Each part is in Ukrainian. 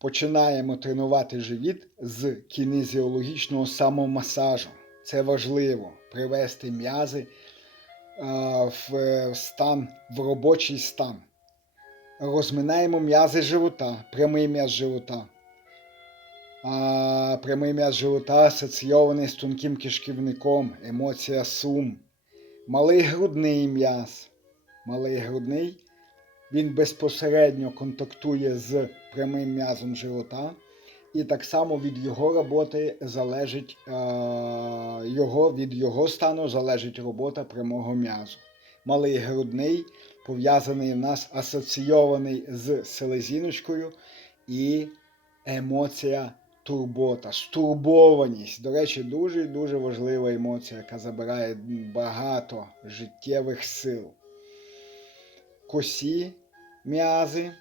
Починаємо тренувати живіт з кінезіологічного самомасажу. Це важливо привести м'язи в е, стан, в робочий стан. Розминаємо м'язи живота, прямий м'яз живота. А, прямий м'яз живота асоційований з тонким кишківником, емоція сум. Малий грудний м'яз. Малий грудний він безпосередньо контактує з прямим м'язом живота, і так само від його роботи залежить е, його, від його стану залежить робота прямого м'язу. Малий грудний пов'язаний в нас асоційований з селезіночкою і емоція турбота, стурбованість. До речі, дуже дуже важлива емоція, яка забирає багато життєвих сил. Косі м'язи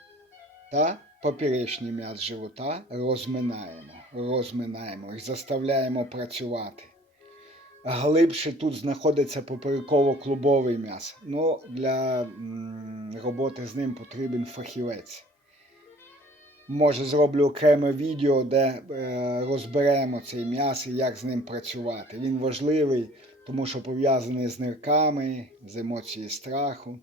та поперечний м'яз живота розминаємо, розминаємо їх, заставляємо працювати. Глибше тут знаходиться попереково-клубовий м'яз. Ну, для роботи з ним потрібен фахівець. Може, зроблю окреме відео, де е, розберемо цей м'яз і як з ним працювати. Він важливий, тому що пов'язаний з нирками, з емоцією страху.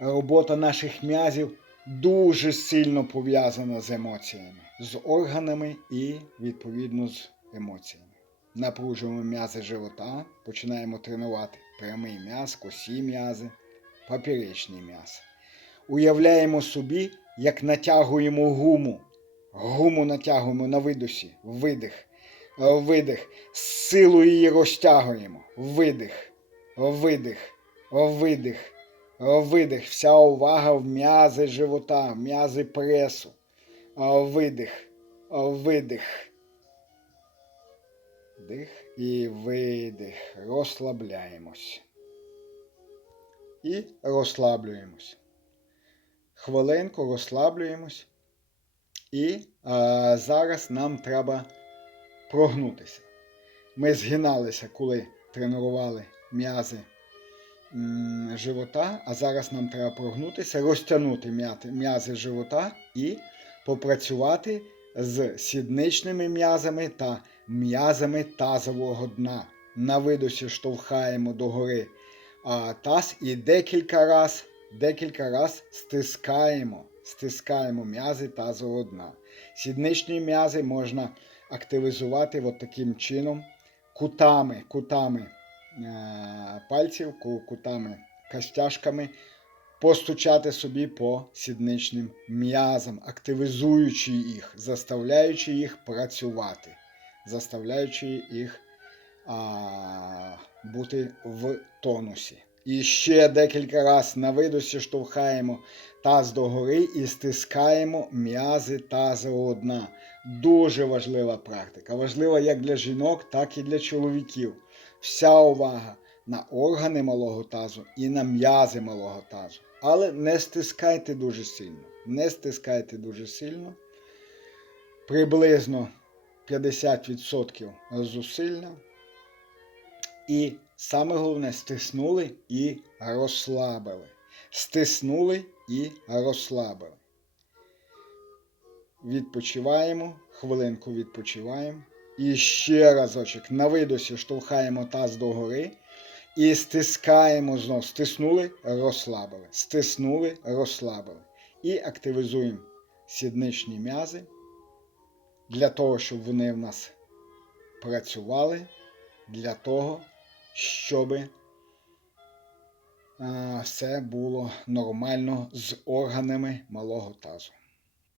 Робота наших м'язів дуже сильно пов'язана з емоціями, з органами і, відповідно, з емоціями. Напружуємо м'язи живота, починаємо тренувати прямий м'яз, косі м'язи, поперечний м'яз. Уявляємо собі, як натягуємо гуму. Гуму натягуємо на видосі, видих, видих, з силою її розтягуємо, видих, видих, видих, видих. Вся увага в м'язи живота, м'язи пресу. Видих, видих. Дих і видих. Розслабляємось. І розслаблюємось. Хвилинку розслаблюємось. І а, зараз нам треба прогнутися. Ми згиналися, коли тренували м'язи живота, а зараз нам треба прогнутися, розтягнути м'язи живота і попрацювати з сідничними м'язами та м'язами тазового дна. На видосі штовхаємо догори а, таз і декілька раз, декілька раз стискаємо, стискаємо м'язи тазового дна. Сідничні м'язи можна активізувати от таким чином кутами, кутами пальців, кутами костяшками, постучати собі по сідничним м'язам, активізуючи їх, заставляючи їх працювати, заставляючи їх а, бути в тонусі. І ще декілька разів на видосі штовхаємо таз догори і стискаємо м'язи тазового дна. Дуже важлива практика. Важлива як для жінок, так і для чоловіків. Вся увага на органи малого тазу і на м'язи малого тазу. Але не стискайте дуже сильно. Не стискайте дуже сильно. Приблизно 50% зусилля. І саме головне стиснули і розслабили. Стиснули і розслабили. Відпочиваємо, хвилинку відпочиваємо. І ще разочок на видосі штовхаємо таз догори і стискаємо знов. Стиснули, розслабили. Стиснули, розслабили. І активізуємо сідничні м'язи для того, щоб вони в нас працювали, для того, щоб все було нормально з органами малого тазу.